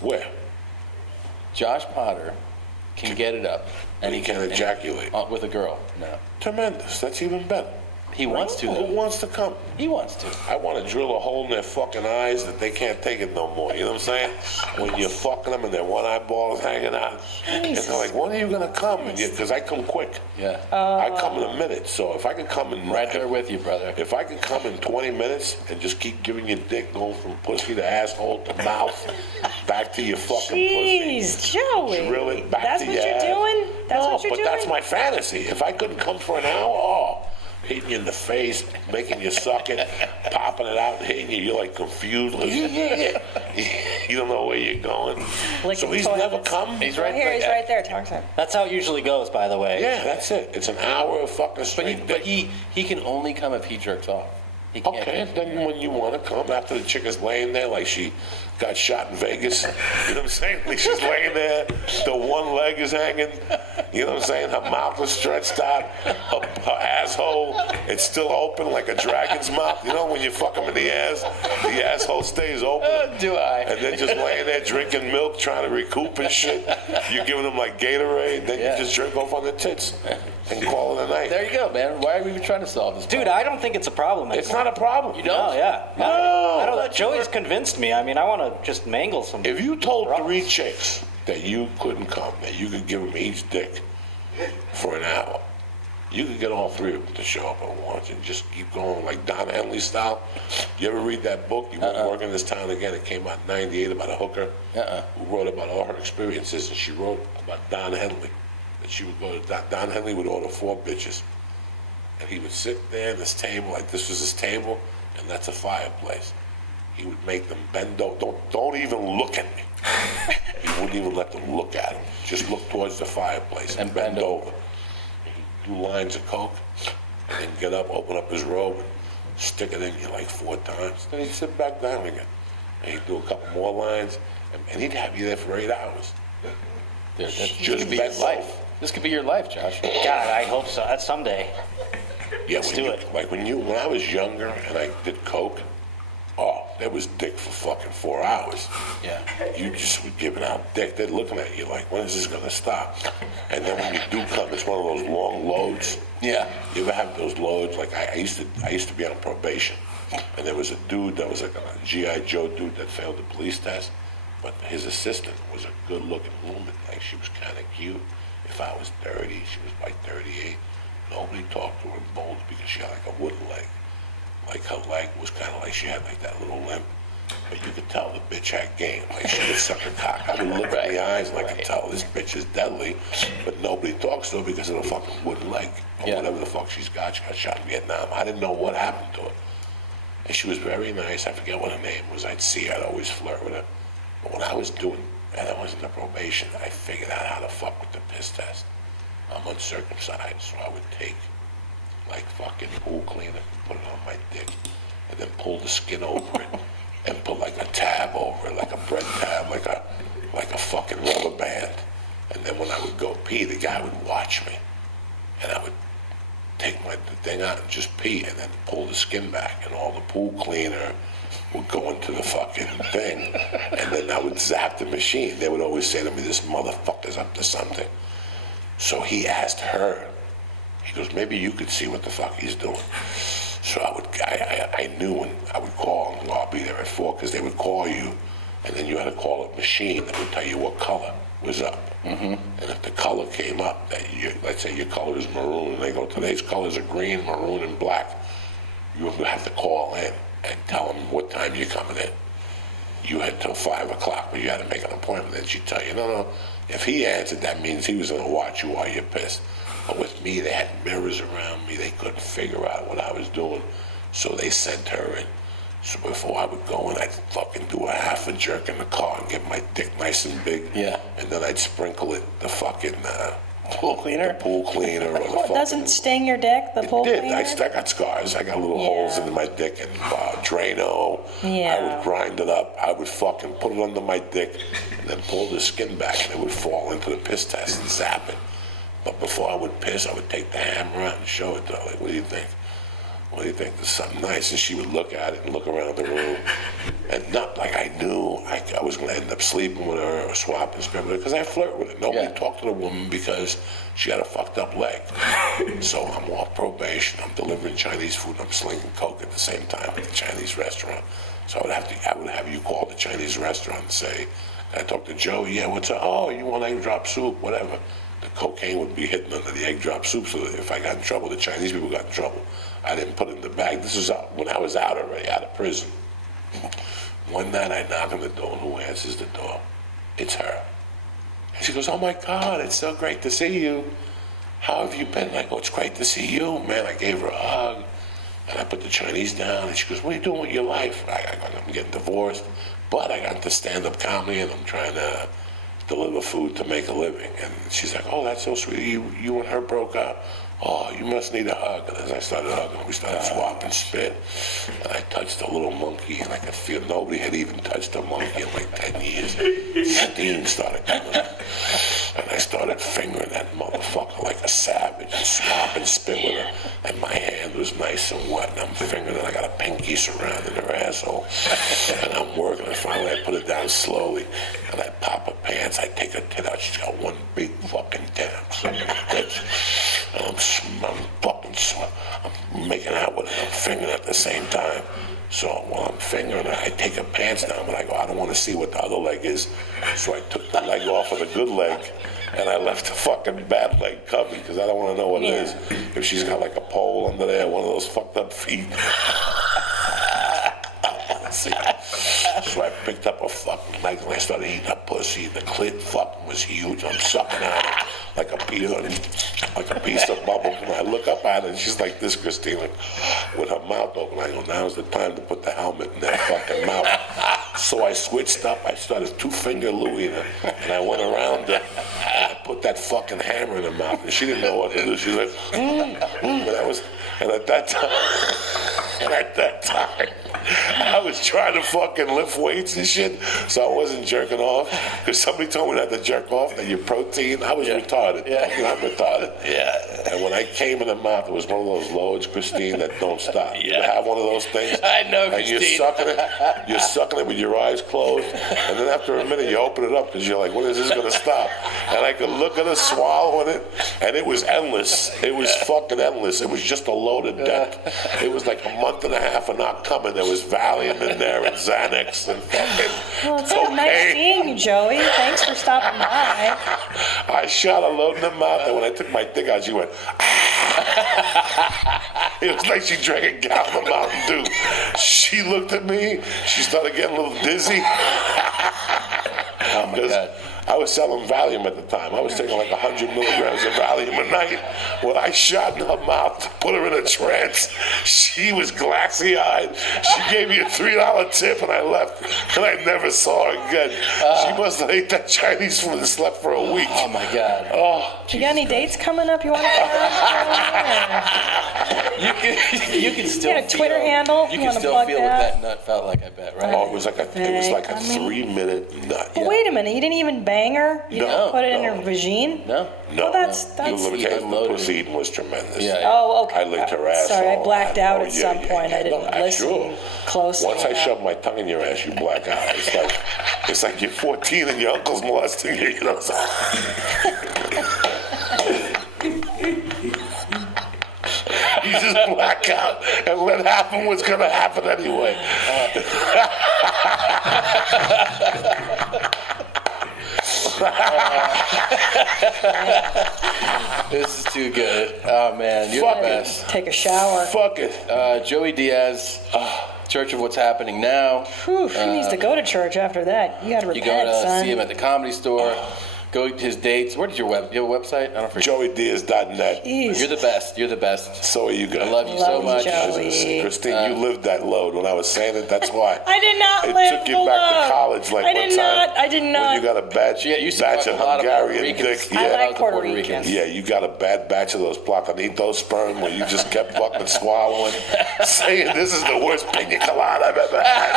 Where? Josh Potter can get it up. And he can ejaculate. With a girl. No. Tremendous. That's even better. He wants to, though. Who wants to come? He wants to. I want to drill a hole in their fucking eyes that they can't take it no more. You know what I'm saying? When you're fucking them and their one eyeball is hanging out. And they're like, when are you going to come? Because I come quick. Yeah. I come in a minute. So if I can come in... Right there with you, brother. If I can come in 20 minutes and just keep giving you dick, going from pussy to asshole to mouth, back to your fucking pussy. Jeez, Joey. Drill it back That's to what your you're ass. doing? That's what you're doing? But that's my fantasy. If I couldn't come for an hour, hitting you in the face, making you suck it, popping it out, hitting you, you're like confused. Like, you don't know where you're going. So he's never come? He's right here. there. He's right there. Talk to him. That's how it usually goes, by the way. Yeah, that's it. It's an hour of fucking straight But he can only come if he jerks off. He can't. Okay, then when you want to come, after the chick is laying there like she got shot in Vegas, you know what I'm saying? Like she's laying there, the one leg is hanging, you know what I'm saying? Her mouth is stretched out, her asshole, it's still open like a dragon's mouth. You know when you fuck them in the asshole stays open. Do I? And then just laying there drinking milk, trying to recoup and shit. You're giving them like Gatorade, then you just drink off on the tits and call it a night. There you go, man. Why are we even trying to solve this problem? Dude, I don't think it's a problem anymore. It's not a problem. You don't? No, yeah. No. I don't, Joey's convinced me. I mean, I want to just mangle some. If you told drugs. 3 chicks that you couldn't come, that you could give them each dick for an hour, you could get all 3 of them to show up at once and just keep going like Don Henley style. You ever read that book? You won't work in this town again. It came out in '98 about a hooker who wrote about all her experiences, and she wrote about Don Henley. That she would go to Don Henley would order 4 bitches, and he would sit there at this table like this was his table, and that's a fireplace. He would make them bend over. Don't even look at me. He wouldn't even let them look at him. Just look towards the fireplace and bend over. He'd do lines of coke, and then get up, open up his robe, and stick it in you like 4 times. Then he'd sit back down again, and he'd do a couple more lines, and he'd have you there for 8 hours. This Just could be your bend life. over. This could be your life, Josh. God, I hope so. That's someday. Yeah, Let's do it. Like when I was younger and I did coke, there was dick for fucking 4 hours. Yeah. You just were giving out dick. They're looking at you like, when is this going to stop? And then when you do come, it's one of those long loads. Yeah. You ever have those loads? Like I used to be on probation, and there was a dude that was like a G.I. Joe dude that failed the police test, but his assistant was a good-looking woman. Like she was kind of cute. If I was 30, she was like 38. Nobody talked to her in Boulder because she had like a wooden leg. Like her leg was kind of like she had like that little limp. But you could tell the bitch had game. Like she could suck a cock. I would look in the eyes and I could tell this bitch is deadly. But nobody talks to her because of the fucking wooden leg. Or whatever the fuck she's got. She got shot in Vietnam. I didn't know what happened to her. And she was very nice. I forget what her name was. I'd see her. I'd always flirt with her. But when I was doing, and I was in the probation, I figured out how to fuck with the piss test. I'm uncircumcised, so I would take like fucking pool cleaner and put it on my dick, and then pull the skin over it, and put like a tab over it, like a bread tab, like a fucking rubber band. And then when I would go pee, the guy would watch me, and I would take the thing out and just pee, and then pull the skin back, and all the pool cleaner would go into the fucking thing, and then I would zap the machine. They would always say to me, "This motherfucker's up to something." So he asked her. He goes, "Maybe you could see what the fuck he's doing." So I knew, and I would call him. I'll be there at 4 because they would call you, and then you had to call a machine that would tell you what color was up. Mm-hmm. And if the color came up, let's say your color is maroon, and they go, "Today's colors are green, maroon, and black," you would have to call in and tell them what time you're coming in. You had till 5 o'clock, but you had to make an appointment. Then she'd tell you, no. If he answered, that means he was going to watch you while you're pissed. But with me, they had mirrors around me. They couldn't figure out what I was doing. So they sent her in. So before I would go in, I'd fucking do a half a jerk in the car and get my dick nice and big. Yeah. And then I'd sprinkle it, the fucking... pool cleaner? The pool cleaner. Or the What, fucking, doesn't sting your dick, the pool it did. cleaner? I got scars. I got little holes in my dick and Drano. Yeah. I would grind it up. I would fucking put it under my dick and then pull the skin back, and it would fall into the piss test and zap it. But before I would piss, I would take the hammer out and show it to her. Like, what do you think? what do you think? There's something nice. And she would look at it and look around the room. And not like I knew I was going to end up sleeping with her or swapping spit with her, because I flirt with her. Nobody talked to the woman because she had a fucked up leg. So I'm off probation. I'm delivering Chinese food. I'm slinging coke at the same time at the Chinese restaurant. So I would have you call the Chinese restaurant and say, I talked to Joe. Yeah, what's up? Oh, you want egg drop soup? Whatever. The cocaine would be hidden under the egg drop soup, so that if I got in trouble, the Chinese people got in trouble. I didn't put it in the bag. This was when I was out already, out of prison. One night I knock on the door, and who answers the door? It's her. And she goes, oh my God, it's so great to see you. How have you been? I go, it's great to see you. Man, I gave her a hug, and I put the Chinese down, and she goes, what are you doing with your life? I'm getting divorced, but I got into stand-up comedy, and I'm trying to deliver food to make a living. And she's like, oh, that's so sweet. You and her broke up. Oh, you must need a hug. And as I started hugging, we started swapping spit. And I touched a little monkey, and I could feel nobody had even touched a monkey in like 10 years. Steam started coming up. And I started fingering that motherfucker like a savage and swapping spit with her. And my hand was nice and wet, and I'm fingering it. I got a pinky surrounding her asshole. And I'm working, and finally I put it down slowly. And I pop her pants. I take her tit out. She's got one big fucking tit. And I'm making out with her. I'm fingering at the same time. So while I'm fingering her, I take her pants down, but I go, I don't want to see what the other leg is. So I took the leg off of the good leg, and I left the fucking bad leg covered because I don't want to know what it is. If she's got like a pole under there, one of those fucked up feet. So I picked up a fucking leg and I started eating her pussy. The clit fucking was huge. I'm sucking at it like a piece of bubble. And I look up at her and she's like this, Christine, like, with her mouth open. I go, now's the time to put the helmet in that fucking mouth. So I switched up. I started two-finger Louie her, and I went around her and I put that fucking hammer in her mouth. And she didn't know what to do. She was like, and at that time, I was trying to fucking lift weights and shit, so I wasn't jerking off. Because somebody told me not to jerk off, that your protein, I was retarded. Yeah. I'm retarded. Yeah. And when I came in the mouth, it was one of those loads, Christine, that don't stop. You ever have one of those things? I know, and Christine. You're sucking it with your eyes closed, and then after a minute, you open it up because you're like, when is this going to stop? And I could look at her swallowing it, and it was endless. It was fucking endless. It was just a loaded death. It was like a month and a half of not coming. There was Valium in there and Xanax and fucking Well, it's been nice seeing you, Joey. Thanks for stopping by. I shot a load in the mouth, and when I took my dick out, she went, it was like she drank a gallon of Mountain Dew. She looked at me. She started getting a little dizzy. Oh, my God. I was selling Valium at the time. I was taking like 100 milligrams of Valium a night. When I shot in her mouth to put her in a trance, she was glassy-eyed. She gave me a $3 tip, and I left. And I never saw her again. She must have ate that Chinese food and slept for a week. Oh, my God. Oh, You got any dates coming up you want to go on? You can still You got a Twitter feel, handle? You You can wanna still plug feel that? what that nut felt like, I bet, right? it was like a 3-minute nut. But wait a minute, you didn't even bang her? You No, didn't put it in no. her vagine? No. Well, that's The You limitation of the unloaded pussy eating was tremendous. Yeah. Oh, okay. I licked her asshole. Sorry, I blacked out Oh, at some point. I didn't listen sure. closely. Once I shove my tongue in your ass, you black out. It's like you're 14 and your uncle's molesting you. You know. You just black out, and what happened was gonna happen anyway. This is too good. Oh, man. You're Fuck the it. best. Take a shower. Fuck it. Joey Diaz, Church of What's Happening Now. Whew, he needs to go to church after that. You got to You repent, go to son. see him at the Comedy Store. Go to his dates. Where did your website? I don't forget. JoeyDiaz.net. Jeez. You're the best. You're the best. So are you guys. I love you so Love you, much. Joey. Christine, you lived that load when I was saying it. That's why. I did not It live took you the back love. to college like I one did time. not. I did When not. you got a bad Yeah, you used to batch fuck of a lot of Hungarian Puerto dick. Ricans. I Yeah. like Puerto Puerto Ricans. Ricans. Yeah, you got a bad batch of those platanito sperm where you just kept fucking swallowing, saying this is the worst pina colada I've ever had.